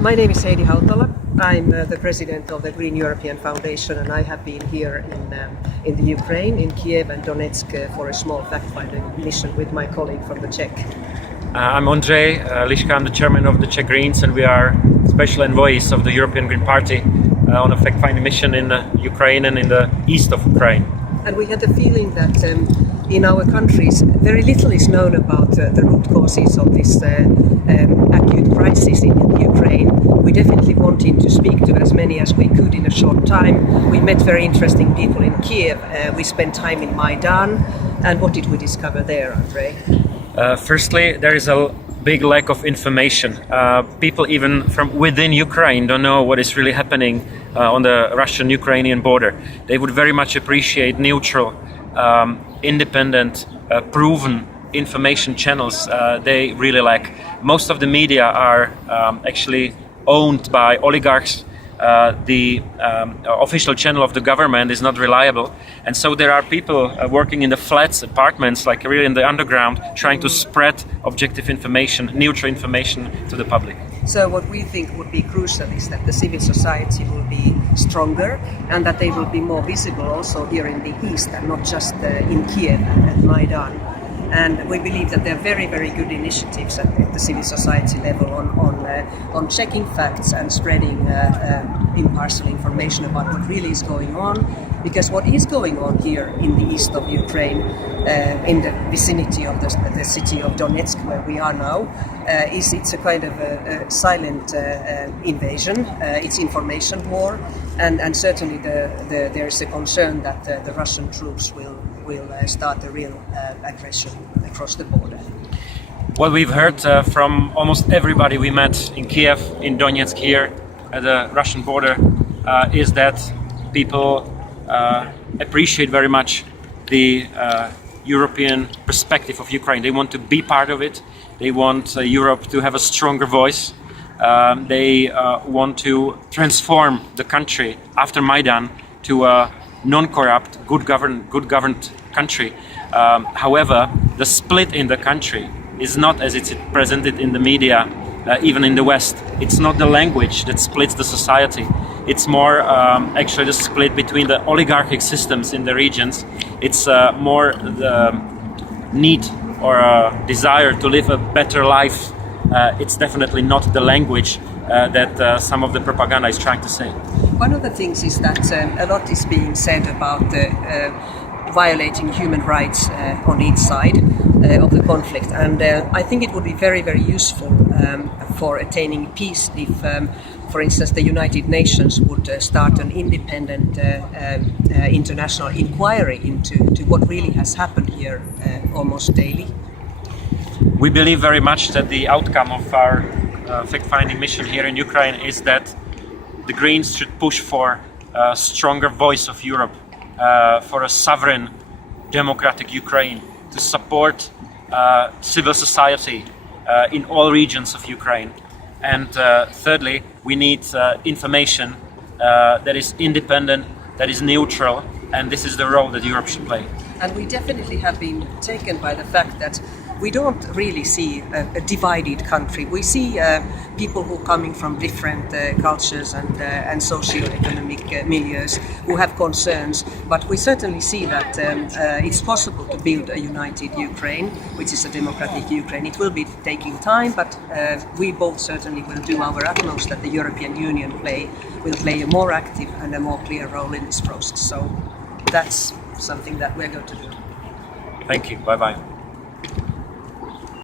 My name is Heidi Hautala. I'm the president of the Green European Foundation, and I have been here in the Ukraine, in Kiev and Donetsk, for a small fact-finding mission with my colleague from the Czech. I'm Ondrej, Liska. I'm the chairman of the Czech Greens, and we are special envoys of the European Green Party on a fact-finding mission in Ukraine and in the east of Ukraine. And we had the feeling that in our countries very little is known about the root causes of this acute crisis in Ukraine. We definitely wanted to speak to as many as we could in a short time. We met very interesting people in Kiev. We spent time in Maidan. And what did we discover there, Ondrej? Firstly, there is a big lack of information. People even from within Ukraine don't know what is really happening on the Russian-Ukrainian border. They would very much appreciate neutral, independent, proven information channels. They really lack. Most of the media are actually owned by oligarchs. The official channel of the government is not reliable, and so there are people working in the flats, apartments, like really in the underground, trying to spread objective information, neutral information to the public. So what we think would be crucial is that the civil society will be stronger and that they will be more visible also here in the east and not just in Kiev and Maidan. And we believe that there are very, very good initiatives at the civil society level on checking facts and spreading impartial information about what really is going on. Because what is going on here in the east of Ukraine, in the vicinity of the city of Donetsk, where we are now, it's a kind of a silent invasion. It's information war, and certainly there is a concern that the Russian troops will start a real aggression across the border. What we've heard from almost everybody we met in Kiev, in Donetsk here at the Russian border, is that people appreciate very much the European perspective of Ukraine. They want to be part of it. They want Europe to have a stronger voice. They want to transform the country after Maidan to a non-corrupt, good governed country. However, the split in the country is not as it's presented in the media, even in the West. It's not the language that splits the society. It's more actually the split between the oligarchic systems in the regions. It's more the need or desire to live a better life. It's definitely not the language that some of the propaganda is trying to say. One of the things is that a lot is being said about violating human rights on each side of the conflict, and I think it would be very, very useful for attaining peace if, for instance, the United Nations would start an independent international inquiry into what really has happened here almost daily. We believe very much that the outcome of our fact-finding mission here in Ukraine is that the Greens should push for a stronger voice of Europe, for a sovereign, democratic Ukraine, to support civil society in all regions of Ukraine. And thirdly, we need information that is independent, that is neutral, and this is the role that Europe should play. And we definitely have been taken by the fact that we don't really see a divided country. We see people who are coming from different cultures and socio-economic milieus who have concerns, but we certainly see that it's possible to build a united Ukraine, which is a democratic Ukraine. It will be taking time, but we both certainly will do our utmost that the European Union will play a more active and a more clear role in this process. So that's something that we're going to do. Thank you. Bye-bye.